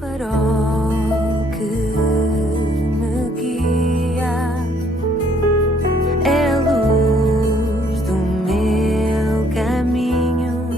farol que me guia, é a luz do meu caminho.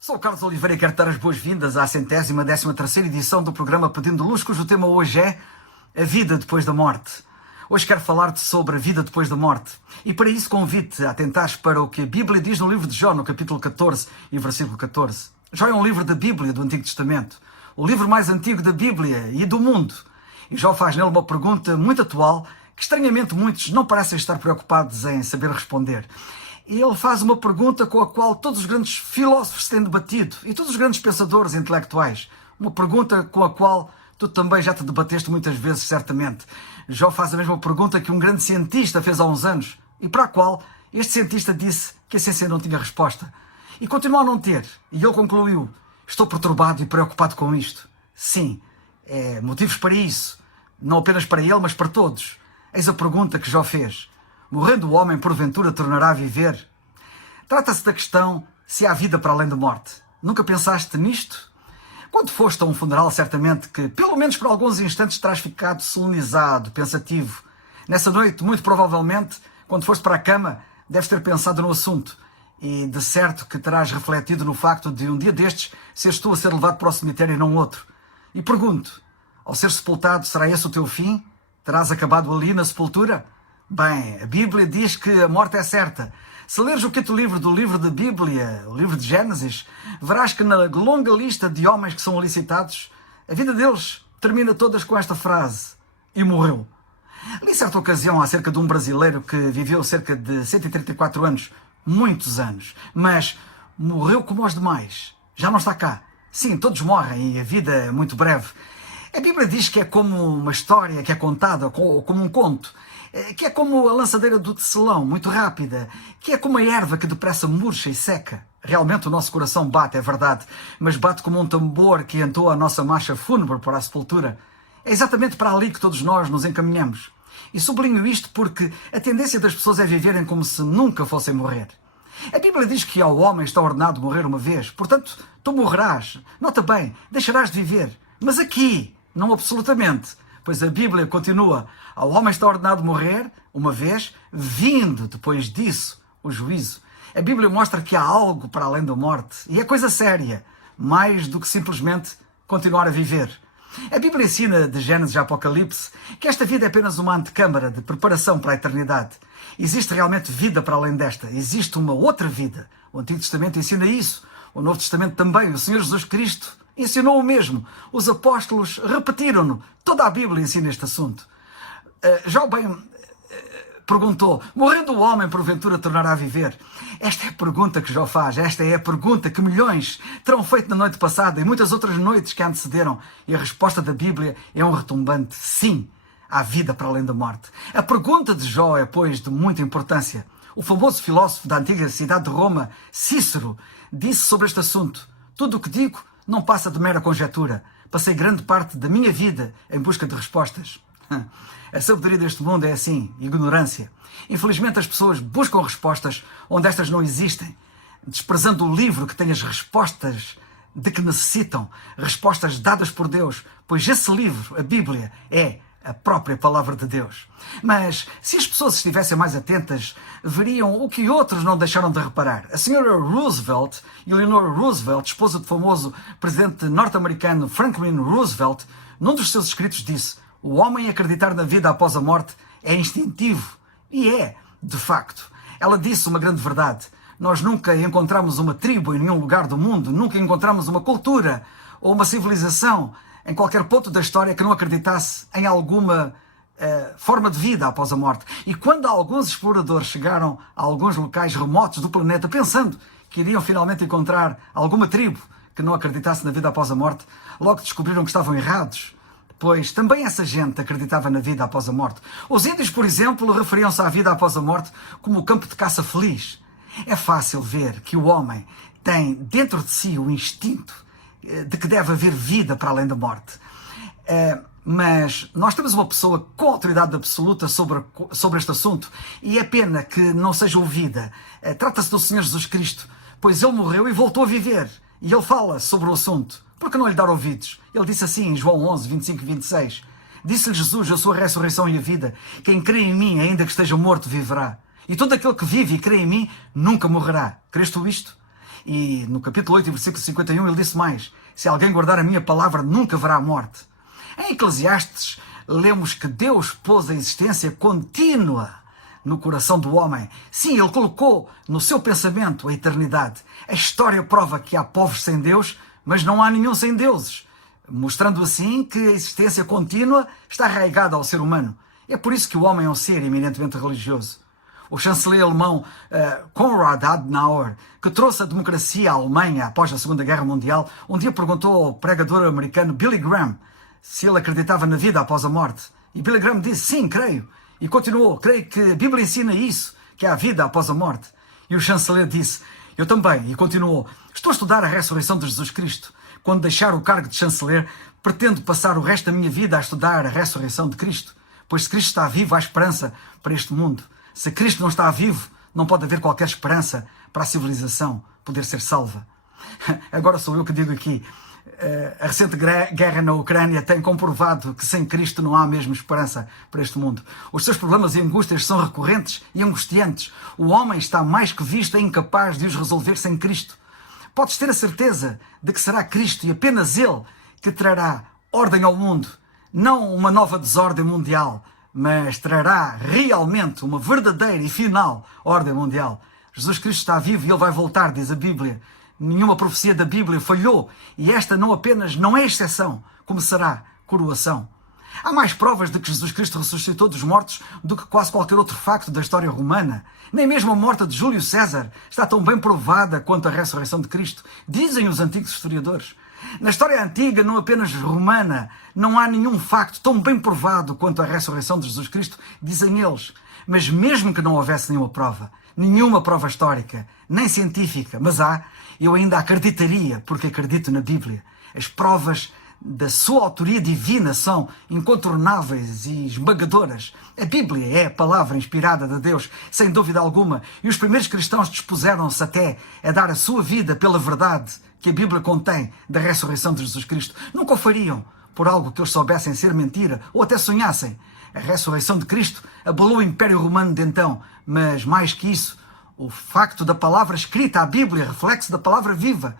Sou o Carlos Oliveira e quero dar as boas-vindas à 113ª edição do programa Pedindo Luz, cujo tema hoje é a vida depois da morte. Hoje quero falar-te sobre a vida depois da morte. E para isso convido-te a atentares para o que a Bíblia diz no livro de Jó, no capítulo 14 e versículo 14. Jó é um livro da Bíblia, do Antigo Testamento. O livro mais antigo da Bíblia e do mundo. E Jó faz nele uma pergunta muito atual, que estranhamente muitos não parecem estar preocupados em saber responder. E ele faz uma pergunta com a qual todos os grandes filósofos se têm debatido, e todos os grandes pensadores intelectuais. Uma pergunta com a qual tu também já te debateste muitas vezes, certamente. Jó faz a mesma pergunta que um grande cientista fez há uns anos, e para a qual este cientista disse que a ciência não tinha resposta. E continua a não ter. E ele concluiu: estou perturbado e preocupado com isto. Sim, motivos para isso. Não apenas para ele, mas para todos. Eis a pergunta que Jó fez: morrendo o homem, porventura, tornará a viver? Trata-se da questão se há vida para além da morte. Nunca pensaste nisto? Quando foste a um funeral, certamente que, pelo menos por alguns instantes, terás ficado solenizado, pensativo. Nessa noite, muito provavelmente, quando foste para a cama, deves ter pensado no assunto. E de certo que terás refletido no facto de um dia destes seres tu a ser levado para o cemitério e não outro. E pergunto, ao ser sepultado, será esse o teu fim? Terás acabado ali na sepultura? Bem, a Bíblia diz que a morte é certa. Se leres o quinto livro do livro da Bíblia, o livro de Gênesis, verás que na longa lista de homens que são ali citados, a vida deles termina todas com esta frase: e morreu. Li certa ocasião acerca de um brasileiro que viveu cerca de 134 anos, muitos anos, mas morreu como os demais. Já não está cá. Sim, todos morrem e a vida é muito breve. A Bíblia diz que é como uma história que é contada, como um conto, que é como a lançadeira do tecelão, muito rápida, que é como a erva que depressa murcha e seca. Realmente o nosso coração bate, é verdade, mas bate como um tambor que entoa a nossa marcha fúnebre para a sepultura. É exatamente para ali que todos nós nos encaminhamos. E sublinho isto porque a tendência das pessoas é viverem como se nunca fossem morrer. A Bíblia diz que ao homem está ordenado morrer uma vez, portanto, tu morrerás. Nota bem, deixarás de viver. Mas aqui, não absolutamente, pois a Bíblia continua: ao homem está ordenado morrer uma vez, vindo depois disso o juízo. A Bíblia mostra que há algo para além da morte, e é coisa séria, mais do que simplesmente continuar a viver. A Bíblia ensina, de Gênesis a Apocalipse, que esta vida é apenas uma antecâmara de preparação para a eternidade. Existe realmente vida para além desta, existe uma outra vida. O Antigo Testamento ensina isso, o Novo Testamento também. O Senhor Jesus Cristo ensinou o mesmo, os apóstolos repetiram-no, toda a Bíblia ensina este assunto. Jó bem perguntou: morrendo o homem, porventura, tornará a viver? Esta é a pergunta que Jó faz, esta é a pergunta que milhões terão feito na noite passada e muitas outras noites que antecederam. E a resposta da Bíblia é um retumbante sim, há vida para além da morte. A pergunta de Jó é, pois, de muita importância. O famoso filósofo da antiga cidade de Roma, Cícero, disse sobre este assunto: tudo o que digo não passa de mera conjetura. Passei grande parte da minha vida em busca de respostas. A sabedoria deste mundo é assim, ignorância. Infelizmente as pessoas buscam respostas onde estas não existem, desprezando o livro que tem as respostas de que necessitam, respostas dadas por Deus, pois esse livro, a Bíblia, é a própria palavra de Deus. Mas se as pessoas estivessem mais atentas, veriam o que outros não deixaram de reparar. A senhora Roosevelt, Eleanor Roosevelt, esposa do famoso presidente norte-americano Franklin Roosevelt, num dos seus escritos disse: o homem acreditar na vida após a morte é instintivo. E é, de facto. Ela disse uma grande verdade: nós nunca encontramos uma tribo em nenhum lugar do mundo, nunca encontramos uma cultura ou uma civilização em qualquer ponto da história que não acreditasse em alguma forma de vida após a morte. E quando alguns exploradores chegaram a alguns locais remotos do planeta pensando que iriam finalmente encontrar alguma tribo que não acreditasse na vida após a morte, logo descobriram que estavam errados, pois também essa gente acreditava na vida após a morte. Os índios, por exemplo, referiam-se à vida após a morte como o campo de caça feliz. É fácil ver que o homem tem dentro de si o instinto de que deve haver vida para além da morte. Mas nós temos uma pessoa com autoridade absoluta sobre este assunto e é pena que não seja ouvida. Trata-se do Senhor Jesus Cristo, pois Ele morreu e voltou a viver. E Ele fala sobre o assunto. Por que não lhe dar ouvidos? Ele disse assim em João 11, 25 e 26. Disse-lhe Jesus: eu sou a ressurreição e a vida. Quem crê em mim, ainda que esteja morto, viverá. E todo aquele que vive e crê em mim, nunca morrerá. Crês tu isto? E no capítulo 8, versículo 51, ele disse mais: se alguém guardar a minha palavra, nunca verá a morte. Em Eclesiastes, lemos que Deus pôs a existência contínua no coração do homem. Sim, Ele colocou no seu pensamento a eternidade. A história prova que há povos sem Deus, mas não há nenhum sem deuses, mostrando assim que a existência contínua está arraigada ao ser humano. É por isso que o homem é um ser eminentemente religioso. O chanceler alemão Konrad Adenauer, que trouxe a democracia à Alemanha após a Segunda Guerra Mundial, um dia perguntou ao pregador americano Billy Graham se ele acreditava na vida após a morte. E Billy Graham disse: sim, creio. E continuou: creio que a Bíblia ensina isso, que há vida após a morte. E o chanceler disse: eu também. E continuou: estou a estudar a ressurreição de Jesus Cristo. Quando deixar o cargo de chanceler, pretendo passar o resto da minha vida a estudar a ressurreição de Cristo. Pois se Cristo está vivo, há esperança para este mundo. Se Cristo não está vivo, não pode haver qualquer esperança para a civilização poder ser salva. Agora sou eu que digo aqui. A recente guerra na Ucrânia tem comprovado que sem Cristo não há mesmo esperança para este mundo. Os seus problemas e angústias são recorrentes e angustiantes. O homem está mais que visto e incapaz de os resolver sem Cristo. Podes ter a certeza de que será Cristo e apenas Ele que trará ordem ao mundo. Não uma nova desordem mundial, mas trará realmente uma verdadeira e final ordem mundial. Jesus Cristo está vivo e Ele vai voltar, diz a Bíblia. Nenhuma profecia da Bíblia falhou, e esta não apenas não é exceção, como será coroação. Há mais provas de que Jesus Cristo ressuscitou dos mortos do que quase qualquer outro facto da história romana. Nem mesmo a morte de Júlio César está tão bem provada quanto a ressurreição de Cristo, dizem os antigos historiadores. Na história antiga, não apenas romana, não há nenhum facto tão bem provado quanto a ressurreição de Jesus Cristo, dizem eles. Mas mesmo que não houvesse nenhuma prova histórica, nem científica, mas eu ainda acreditaria, porque acredito na Bíblia. As provas da sua autoria divina são incontornáveis e esmagadoras. A Bíblia é a palavra inspirada de Deus, sem dúvida alguma, e os primeiros cristãos dispuseram-se até a dar a sua vida pela verdade que a Bíblia contém da ressurreição de Jesus Cristo. Nunca o fariam por algo que eles soubessem ser mentira ou até sonhassem. A ressurreição de Cristo abalou o Império Romano de então, mas mais que isso, o facto da palavra escrita, a Bíblia, reflexo da palavra viva,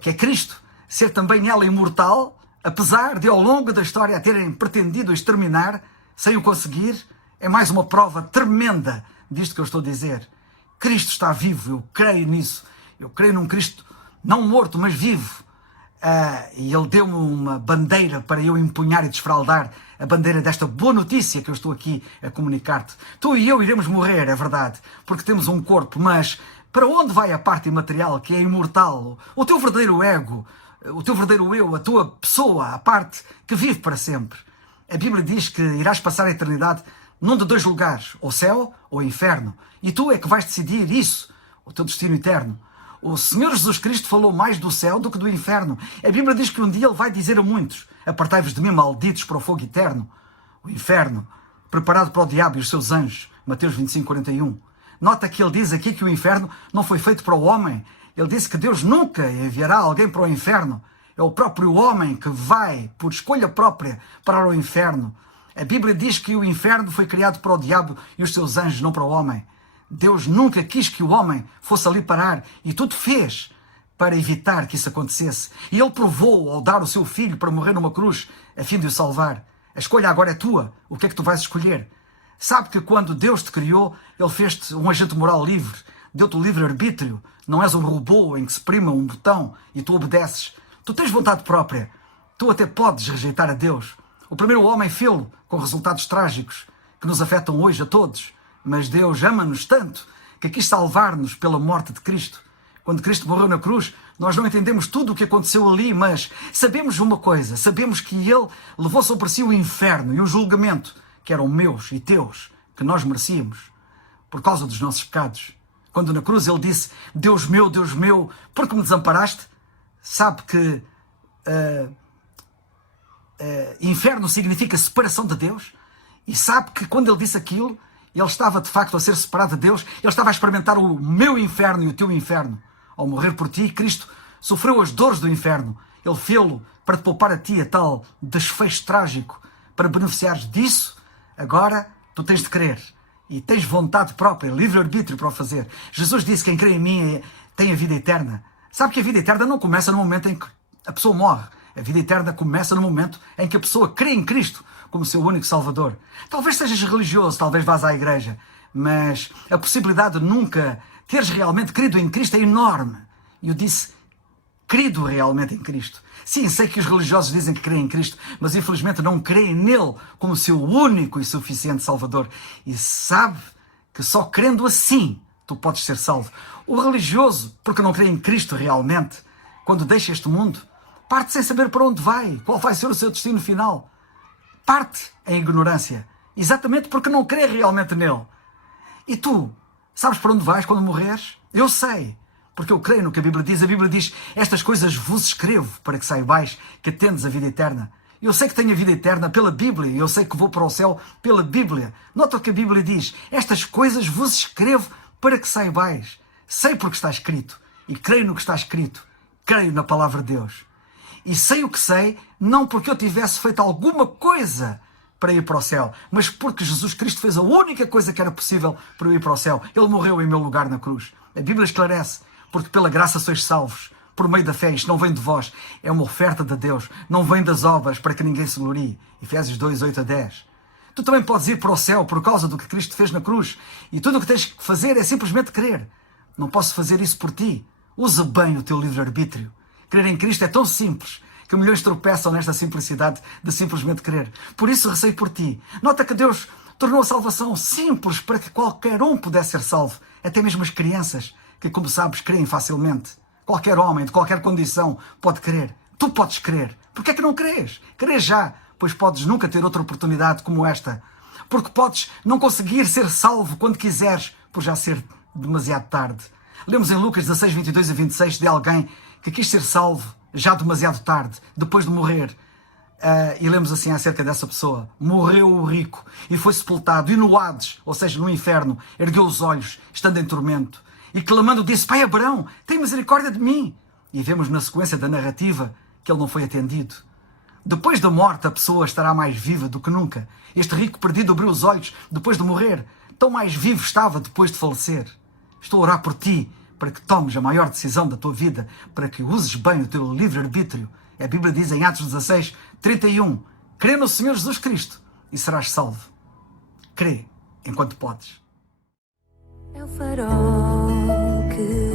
que é Cristo, ser também ela imortal, apesar de ao longo da história a terem pretendido exterminar, sem o conseguir, é mais uma prova tremenda disto que eu estou a dizer. Cristo está vivo, eu creio nisso. Eu creio num Cristo não morto, mas vivo. E Ele deu-me uma bandeira para eu empunhar e desfraldar, a bandeira desta boa notícia que eu estou aqui a comunicar-te. Tu e eu iremos morrer, é verdade, porque temos um corpo, mas para onde vai a parte imaterial que é imortal? O teu verdadeiro ego, o teu verdadeiro eu, a tua pessoa, a parte que vive para sempre. A Bíblia diz que irás passar a eternidade num de dois lugares, o céu ou o inferno. E tu é que vais decidir isso, o teu destino eterno. O Senhor Jesus Cristo falou mais do céu do que do inferno. A Bíblia diz que um dia Ele vai dizer a muitos: apartai-vos de mim, malditos, para o fogo eterno. O inferno, preparado para o diabo e os seus anjos. Mateus 25, 41. Nota que Ele diz aqui que o inferno não foi feito para o homem. Ele disse que Deus nunca enviará alguém para o inferno. É o próprio homem que vai, por escolha própria, para o inferno. A Bíblia diz que o inferno foi criado para o diabo e os seus anjos, não para o homem. Deus nunca quis que o homem fosse ali parar e tudo fez para evitar que isso acontecesse. E Ele provou ao dar o seu filho para morrer numa cruz a fim de o salvar. A escolha agora é tua. O que é que tu vais escolher? Sabe que quando Deus te criou, Ele fez-te um agente moral livre. Deu-te o livre-arbítrio. Não és um robô em que se prima um botão e tu obedeces. Tu tens vontade própria. Tu até podes rejeitar a Deus. O primeiro homem fê-lo com resultados trágicos que nos afetam hoje a todos. Mas Deus ama-nos tanto que quis salvar-nos pela morte de Cristo. Quando Cristo morreu na cruz, nós não entendemos tudo o que aconteceu ali, mas sabemos uma coisa, sabemos que Ele levou sobre si o inferno e o julgamento, que eram meus e teus, que nós merecíamos, por causa dos nossos pecados. Quando na cruz Ele disse: Deus meu, por que me desamparaste? Sabe que inferno significa separação de Deus, e sabe que quando ele disse aquilo, ele estava de facto a ser separado de Deus, ele estava a experimentar o meu inferno e o teu inferno. Ao morrer por ti, Cristo sofreu as dores do inferno. Ele fê-lo para te poupar a ti a tal desfecho trágico, para beneficiares disso. Agora tu tens de crer e tens vontade própria, livre-arbítrio para o fazer. Jesus disse: quem crê em mim tem a vida eterna. Sabe que a vida eterna não começa no momento em que a pessoa morre. A vida eterna começa no momento em que a pessoa crê em Cristo como seu único Salvador. Talvez sejas religioso, talvez vás à igreja, mas a possibilidade de nunca teres realmente crido em Cristo é enorme. E eu disse, crido realmente em Cristo. Sim, sei que os religiosos dizem que creem em Cristo, mas infelizmente não creem nele como seu único e suficiente Salvador. E sabe que só crendo assim tu podes ser salvo. O religioso, porque não crê em Cristo realmente, quando deixa este mundo, parte sem saber para onde vai, qual vai ser o seu destino final. Parte em ignorância, exatamente porque não crê realmente nele. E tu, sabes para onde vais quando morreres? Eu sei, porque eu creio no que a Bíblia diz. A Bíblia diz, estas coisas vos escrevo para que saibais que tendes a vida eterna. Eu sei que tenho a vida eterna pela Bíblia, eu sei que vou para o céu pela Bíblia. Nota o que a Bíblia diz, estas coisas vos escrevo para que saibais. Sei porque está escrito, e creio no que está escrito, creio na palavra de Deus. E sei o que sei, não porque eu tivesse feito alguma coisa para ir para o céu, mas porque Jesus Cristo fez a única coisa que era possível para eu ir para o céu. Ele morreu em meu lugar na cruz. A Bíblia esclarece, porque pela graça sois salvos, por meio da fé. Isto não vem de vós, é uma oferta de Deus, não vem das obras para que ninguém se glorie. Efésios 2, 8 a 10. Tu também podes ir para o céu por causa do que Cristo fez na cruz, e tudo o que tens que fazer é simplesmente crer. Não posso fazer isso por ti. Usa bem o teu livre-arbítrio. Crer em Cristo é tão simples que milhões tropeçam nesta simplicidade de simplesmente crer. Por isso receio por ti. Nota que Deus tornou a salvação simples para que qualquer um pudesse ser salvo. Até mesmo as crianças, que como sabes, creem facilmente. Qualquer homem, de qualquer condição, pode crer. Tu podes crer. Porquê é que não crês? Crê já, pois podes nunca ter outra oportunidade como esta. Porque podes não conseguir ser salvo quando quiseres, por já ser demasiado tarde. Lemos em Lucas 16, 22 a 26 de alguém que quis ser salvo já demasiado tarde, depois de morrer. E lemos assim acerca dessa pessoa. Morreu o rico e foi sepultado, e no Hades, ou seja, no inferno, ergueu os olhos, estando em tormento, e clamando disse, Pai Abraão, tem misericórdia de mim. E vemos na sequência da narrativa que ele não foi atendido. Depois da morte, a pessoa estará mais viva do que nunca. Este rico perdido abriu os olhos depois de morrer. Tão mais vivo estava depois de falecer. Estou a orar por ti, para que tomes a maior decisão da tua vida, para que uses bem o teu livre-arbítrio. A Bíblia diz em Atos 16, 31, crê no Senhor Jesus Cristo e serás salvo. Crê enquanto podes. É o farol que